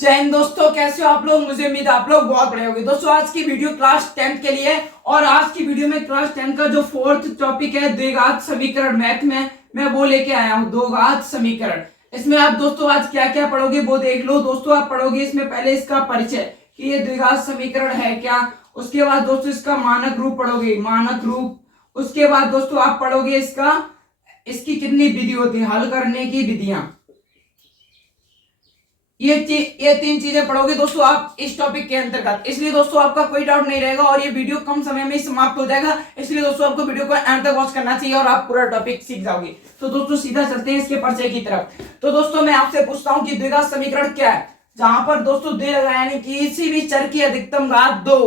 जय हिंद दोस्तों, कैसे हो आप लोग। मुझे उम्मीद है आप लोग बहुत बड़े होंगे। दोस्तों आज की वीडियो क्लास 10 के लिए है और आज की वीडियो में क्लास 10 का जो फोर्थ टॉपिक है द्विघात समीकरण मैथ में मैं वो लेके आया हूँ, द्विघात समीकरण। इसमें आप दोस्तों आज क्या क्या पढ़ोगे वो देख लो। दोस्तों आप पढ़ोगे इसमें पहले इसका परिचय कि ये द्विघात समीकरण है क्या। उसके बाद दोस्तों इसका मानक रूप पढ़ोगे, मानक रूप। उसके बाद दोस्तों आप पढ़ोगे इसकी कितनी विधि होती है, हल करने की विधियां। ये तीन चीजें पढ़ोगे दोस्तों आप इस टॉपिक के अंतर्गत। इसलिए दोस्तों आपका कोई डाउट नहीं रहेगा और ये वीडियो कम समय में ही समाप्त हो जाएगा। इसलिए दोस्तों आपको वीडियो को एंड तक वॉच करना चाहिए और आप पूरा टॉपिक सीख जाओगे। तो दोस्तों सीधा चलते हैं इसके परिचय की तरफ। तो दोस्तों मैं आपसे पूछता हूँ कि द्विघात समीकरण क्या है। जहां पर दोस्तों द्वि लगा यानी कि किसी भी चर की अधिकतम घात 2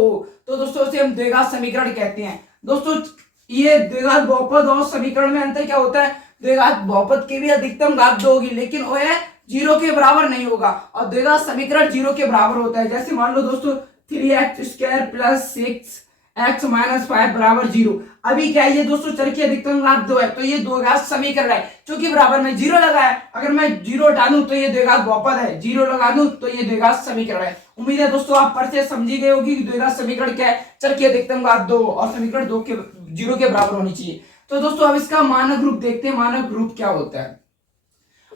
तो दोस्तों उसे हम द्विघात समीकरण कहते हैं। दोस्तों ये द्विघात बहुपद और समीकरण में अंतर क्या होता है। द्विघात बहुपद की भी अधिकतम घात 2 होगी लेकिन वह 0 के बराबर नहीं होगा और द्विघात समीकरण 0 के बराबर होता है। जैसे मान लो दोस्तों 3x² प्लस 6x माइनस 5 बराबर 0। अभी क्या है, ये दोस्तों चर की अधिकतम घात 2 है तो ये द्विघात समीकरण है। क्योंकि बराबर में 0 लगा है, अगर मैं 0 डालूं तो ये द्विघात बहुपद है, 0 लगा दूं तो ये द्विघात समीकरण है। उम्मीद है दोस्तों आप परिचय समझी गए होगी कि द्विघात समीकरण क्या है। चर की अधिकतम घात 2 और समीकरण 0 के बराबर होनी चाहिए। तो दोस्तों अब इसका मानक रूप देखते हैं, मानक रूप क्या होता है।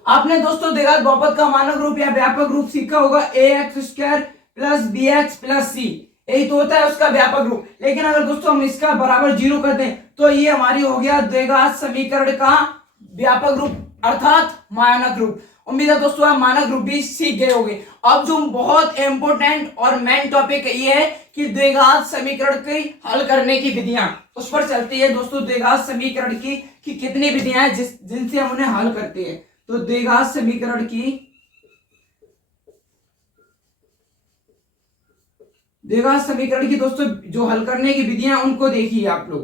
आपने दोस्तों द्विघात बहुपद का मानक रूप या व्यापक रूप सीखा होगा, ax² plus bx plus c, यही तो होता है उसका व्यापक रूप। लेकिन अगर दोस्तों हम इसका बराबर 0 कर दें तो ये हमारी हो गया द्विघात समीकरण का व्यापक रूप अर्थात मानक रूप। उम्मीद है दोस्तों आप मानक रूप भी सीख गए होंगे। अब जो बहुत इंपोर्टेंट और मेन टॉपिक ये है कि द्विघात समीकरण की हल करने की विधियां, उस पर चलती है दोस्तों। द्विघात समीकरण की कितनी विधियां हैं जिनसे हम उन्हें हल करते हैं। तो द्विघात समीकरण की दोस्तों जो हल करने की विधियां उनको देखिए आप लोग।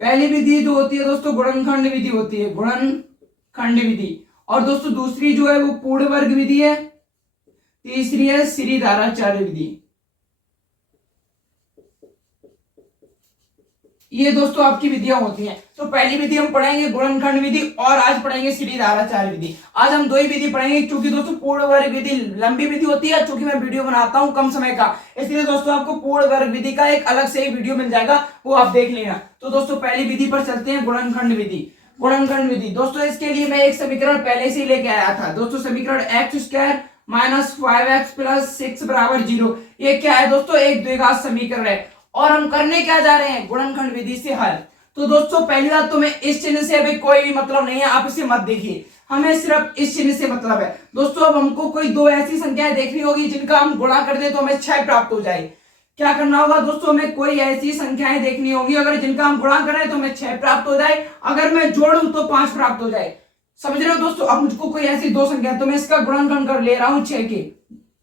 पहली विधि जो होती है दोस्तों गुणनखंड विधि होती है, गुणनखंड विधि। और दोस्तों दूसरी जो है वो पूर्ण वर्ग विधि है। तीसरी है श्रीधाराचार्य विधि। ये दोस्तों आपकी विधियां होती हैं। तो पहली विधि हम पढ़ेंगे गुणनखंड विधि और आज पढ़ेंगे श्रीधाराचार्य विधि। आज हम दो ही विधि पढ़ेंगे क्योंकि दोस्तों पूर्ण वर्ग विधि लंबी विधि होती है। क्योंकि मैं वीडियो बनाता हूं कम समय का, इसलिए दोस्तों आपको पूर्ण वर्ग विधि का एक अलग से एक वीडियो मिल जाएगा, वो आप देख लेना। तो दोस्तों पहली विधि पर चलते हैं, गुणनखंड विधि। गुणनखंड विधि दोस्तों इसके लिए मैं एक समीकरण पहले से लेके आया था दोस्तों। समीकरण x² माइनस 5x प्लस 6 बराबर 0। ये क्या है दोस्तों, एक द्विघात समीकरण है और हम करने क्या जा रहे हैं, गुणनखंड विधि से हल। तो दोस्तों पहली बात तो मैं इस चिन्ह से अभी कोई भी मतलब नहीं है, आप इसे मत देखिए, हमें सिर्फ इस चिन्ह से मतलब है। दोस्तों अब हमको कोई दो ऐसी संख्याएं देखनी होगी जिनका हम गुणा कर दे तो हमें 6 प्राप्त हो जाए। क्या करना होगा दोस्तों, हमें कोई ऐसी संख्याएं देखनी होगी अगर जिनका हम गुणा करें तो हमें 6 प्राप्त हो जाए, अगर मैं जोड़ूं तो 5 प्राप्त हो जाए। समझ रहे हो दोस्तों। अब मुझको कोई ऐसी दो संख्या, तो मैं इसका गुणनखंड कर ले रहा हूं 6 के,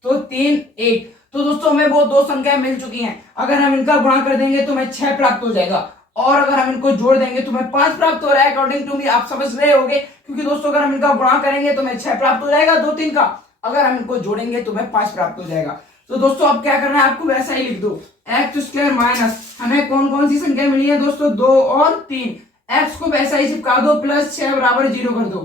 तो 3 1। तो दोस्तों हमें वो दो संख्याएं मिल चुकी हैं, अगर हम इनका गुणा कर देंगे तो हमें 6 प्राप्त हो जाएगा और अगर हम इनको जोड़ देंगे तो हमें 5 प्राप्त हो रहा है। अकॉर्डिंग टू मी आप समझ रहे होगे, क्योंकि दोस्तों अगर हम इनका गुणा करेंगे तो हमें 6 प्राप्त हो जाएगा 2 3 का, अगर हम इनको जोड़ेंगे तो हमें 5 प्राप्त हो जाएगा। तो दोस्तों अब क्या करना है, आपको वैसा ही लिख दो x² माइनस, हमें कौन कौन सी संख्या मिली है दोस्तों, 2 और 3, x को वैसा ही चिपका दो प्लस 6 बराबर 0 कर दो।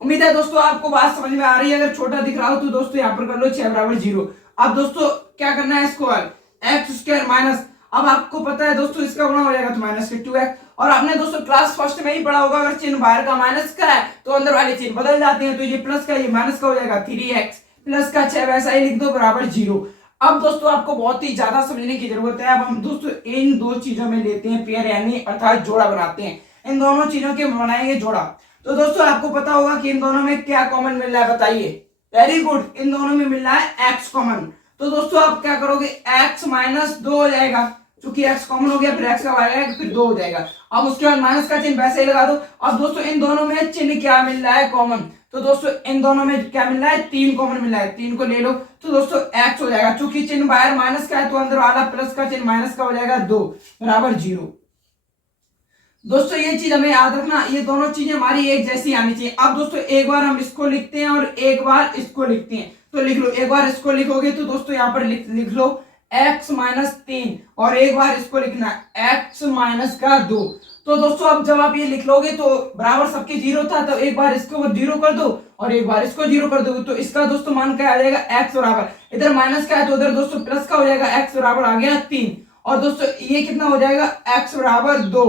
उम्मीद है दोस्तों आपको बात समझ में आ रही है। अगर छोटा दिख रहा हो तो दोस्तों यहाँ पर कर लो 6 बराबर 0। अब दोस्तों क्या करना है, इसको x² माइनस, अब आपको पता है दोस्तों इसका गुणा हो जाएगा तो माइनस के 2x। और आपने दोस्तों क्लास फर्स्ट में ही पढ़ा होगा, अगर चिन्ह बाहर का माइनस का है तो अंदर वाले चिन्ह बदल जाते हैं। तो ये प्लस का ये माइनस का हो जाएगा 3x प्लस का 6 वैसा ही लिख दो बराबर 0। अब दोस्तों आपको बहुत ही ज्यादा समझने की जरूरत है। अब हम दोस्तों इन दो चीजों में लेते हैं पेयर यानी अर्थात जोड़ा बनाते हैं। इन दोनों चीजों के बनाएंगे जोड़ा। तो दोस्तों आपको पता होगा कि इन दोनों में क्या कॉमन मिल रहा है, बताइए। वेरी गुड, इन दोनों में मिल रहा है x कॉमन। तो दोस्तों आप क्या करोगे, x माइनस 2 हो जाएगा, क्योंकि x कॉमन हो गया, फिर x का आएगा फिर 2 हो जाएगा। अब उसके बाद माइनस का चिन्ह वैसे ही लगा दो। अब दोस्तों इन दोनों में चिन्ह क्या मिल रहा है, कॉमन। तो दोस्तों इन दोनों में क्या मिल रहा है, 3 कॉमन मिल रहा है, 3 को ले लो तो दोस्तों x हो जाएगा। चूंकि चिन्ह बाहर माइनस का है तो अंदर वाला प्लस का चिन्ह माइनस का हो जाएगा 2 बराबर 0। दोस्तों ये चीज हमें याद रखना, ये दोनों चीजें हमारी एक जैसी आनी चाहिए। अब दोस्तों एक बार हम इसको लिखते हैं और एक बार इसको लिखते हैं। तो लिख लो, एक बार इसको लिखोगे तो दोस्तों यहाँ पर लिख लो x माइनस 3 और एक बार इसको लिखना है x माइनस का 2। तो दोस्तों अब जब आप ये लिख लोगे तो बराबर सबके जीरो था, तो एक बार इसको जीरो कर दो और एक बार इसको जीरो कर दो, तो इसका दोस्तों मान क्या आ जाएगा x बराबर, इधर माइनस का है तो उधर दोस्तों प्लस का हो जाएगा, x बराबर आ गया 3। और दोस्तों ये कितना हो जाएगा x बराबर 2,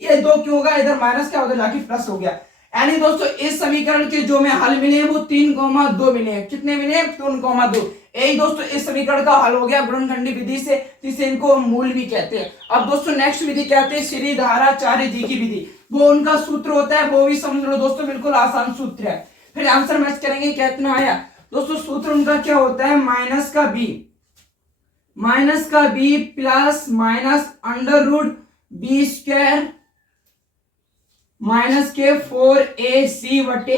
ये 2 क्यों होगा, इधर माइनस का उधर जाके प्लस हो गया। यानी दोस्तों इस समीकरण के जो में हल मिले हैं वो 3,2 मिले हैं। कितने मिले हैं 3,2। यही दोस्तों इस समीकरण का हल हो गया गुणनखंडी विधि से, जिसे इनको मूल भी कहते हैं। अब दोस्तों नेक्स्ट विधि कहते हैं श्रीधराचार्य जी की विधि। वो उनका सूत्र होता है, वो भी समझ लो दोस्तों, बिल्कुल आसान सूत्र है। फिर आंसर मैच करेंगे कितना आया। दोस्तों सूत्र उनका क्या होता है, माइनस का b plus minus under root b square minus के 4ac बटे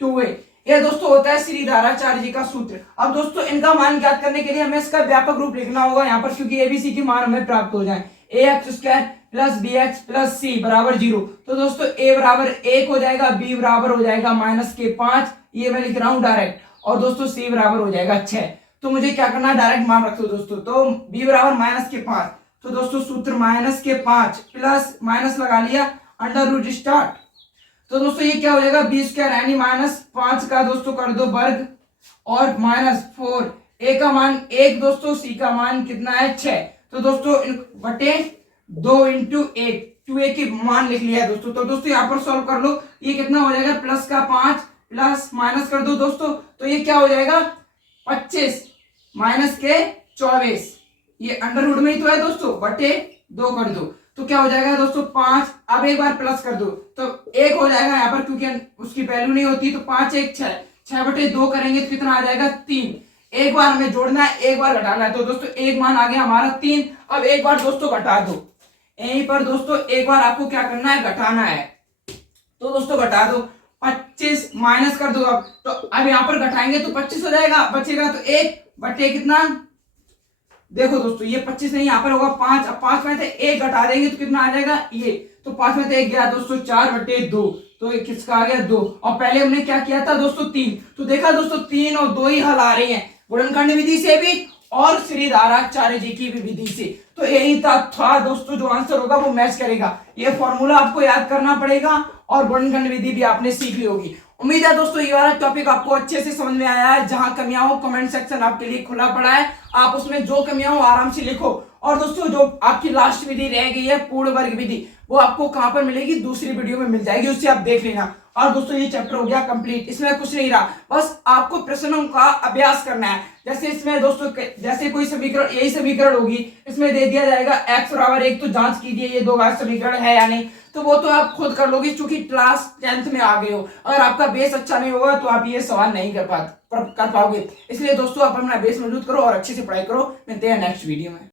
2a। यह दोस्तों होता है श्रीधराचार्य जी का सूत्र। अब दोस्तों इनका मान ज्ञात करने के लिए हमें इसका व्यापक रूप लिखना होगा यहाँ पर, क्योंकि एबीसी की मान हमें प्राप्त हो जाए। ax square plus bx plus c बराबर 0। तो दोस्तों a बराबर 1 हो जाएगा, b बराबर हो जाएगा माइनस के 5, ये मैं लिख रहा हूं डायरेक्ट, और दोस्तों c बराबर हो जाएगा 6। तो मुझे क्या करना है, डायरेक्ट मान रख दो दोस्तों। तो b बराबर माइनस के 5, तो दोस्तों सूत्र माइनस के 5 प्लस माइनस लगा लिया अंडर रूट स्टार्ट। तो दोस्तों ये क्या हो जाएगा बी स्क्वायर यानी माइनस 5 का दोस्तों कर दो वर्ग और माइनस 4, ए का मान 1 दोस्तों, सी का मान कितना है 6। तो दोस्तों बटे 2 इंटू 1, 2a की मान लिख लिया दोस्तों। तो दोस्तों यहाँ पर सॉल्व कर लो, ये कितना हो जाएगा प्लस का 5 प्लस माइनस कर दो दोस्तों, तो ये क्या हो जाएगा 25 माइनस के 24, ये अंडर रूट में ही तो है दोस्तों, बटे 2 कर दो, तो क्या हो जाएगा दोस्तों 5। अब एक बार प्लस कर दो तो 1 हो जाएगा यहाँ पर, क्योंकि उसकी वैल्यू नहीं होती, तो 5 1 6, 6 बटे 2 करेंगे तो कितना आ जाएगा 3। एक बार हमें जोड़ना है, एक बार घटाना है, तो दोस्तों एक मान आ गया हमारा 3। अब एक बार दोस्तों घटा दो, यहीं पर दोस्तों एक बार आपको क्या करना है, घटाना है। तो दोस्तों घटा दो, 25 माइनस कर दो। अब तो अब यहाँ पर घटाएंगे तो 25 हो जाएगा, बचेगा तो 1 बटे कितना, देखो दोस्तों ये 25 नहीं, यहाँ पर होगा 5। अब 5 में से 1 घटा देंगे तो कितना आ जाएगा ये, तो 5 में से 1 गया दोस्तों 4 बटे 2, तो ये किसका आ गया 2। और पहले हमने क्या किया था दोस्तों 3, तो देखा दोस्तों 3 और 2 ही हल आ रही हैं, गुणनखंड विधि से भी और श्रीधराचार्य जी की भी विधि से। तो यही था दोस्तों, जो आंसर होगा वो मैच करेगा। ये फॉर्मूला आपको याद करना पड़ेगा और गुणनखंड विधि भी आपने सीख ली होगी। उम्मीद है दोस्तों ये वाला टॉपिक आपको अच्छे से समझ में आया है। जहां कमियां हो कमेंट सेक्शन आपके लिए खुला पड़ा है, आप उसमें जो कमियां हो आराम से लिखो। और दोस्तों जो आपकी लास्ट विधि रह गई है पूर्ण वर्ग विधि, वो आपको कहां पर मिलेगी, दूसरी वीडियो में मिल जाएगी, उससे आप देख लेना। और दोस्तों ये चैप्टर हो गया कंप्लीट, इसमें कुछ नहीं रहा, बस आपको प्रश्नों का अभ्यास करना है। जैसे इसमें दोस्तों जैसे कोई समीकरण, यही समीकरण होगी, इसमें दे दिया जाएगा x बराबर 1, तो जांच कीजिए ये दो घात समीकरण है या नहीं, तो वो तो आप खुद कर लोगे क्योंकि क्लास 10th में आ गए हो। अगर आपका बेस अच्छा नहीं होगा तो आप ये सवाल नहीं कर पाओगे। इसलिए दोस्तों आप अपना बेस मजबूत करो और अच्छे से पढ़ाई करो। मिलते हैं नेक्स्ट वीडियो में।